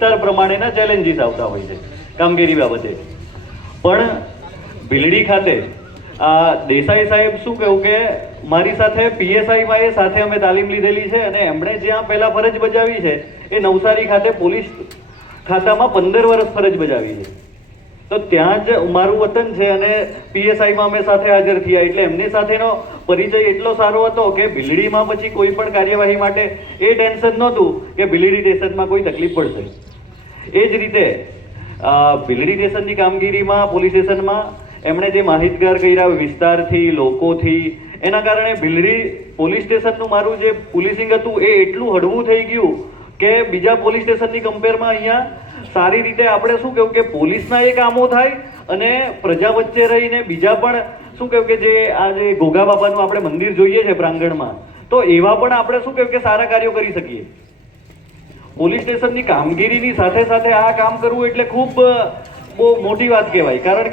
વિસ્તાર પ્રમાણેના ચેલેન્જીસ આવતા હોય છે કામગીરી બાબતે. પણ ભીલડી ખાતે દેસાઈ સાહેબ શું કહ્યું કે મારી સાથે પીએસઆઈમાં એ સાથે અમે તાલીમ લીધેલી છે અને એમણે જ્યાં પહેલા ફરજ બજાવી છે એ નવસારી ખાતે પોલીસ ખાતામાં 15 વર્ષ ફરજ બજાવી છે. તો ત્યાં જ મારું વતન છે અને પીએસઆઈમાં અમે સાથે હાજર થયા એટલે એમની સાથેનો પરિચય એટલો સારો હતો કે ભીલડીમાં પછી કોઈ પણ કાર્યવાહી માટે એ ટેન્શન નહોતું કે ભીલડી સ્ટેશનમાં કોઈ તકલીફ પડશે. એ જ રીતે ભીલડી સ્ટેશનની કામગીરીમાં પોલીસ સ્ટેશનમાં એમણે જે માહિતગાર કર્યા વિસ્તારથી લોકોથી એના કારણે ભીલડી પોલીસ સ્ટેશનનું મારું જે પોલીસિંગ હતું એ એટલું હળવું થઈ ગયું કે બીજા પોલીસ સ્ટેશનની કમ્પેરમાં અહીંયા સારી રીતે આપણે શું કહેવું કે પોલીસના એ કામો થાય અને પ્રજા વચ્ચે રહીને બીજા પણ શું કહેવું કે જે આ જે ઘોઘા બાબાનું આપણે મંદિર જોઈએ છે પ્રાંગણમાં તો એવા પણ આપણે શું કહેવું કે સારા કાર્યો કરી શકીએ. પોલીસ સ્ટેશનની કામગીરીની સાથે સાથે આ કામ કરવું એટલે ખૂબ બહુ મોટી વાત કહેવાય. કારણ કે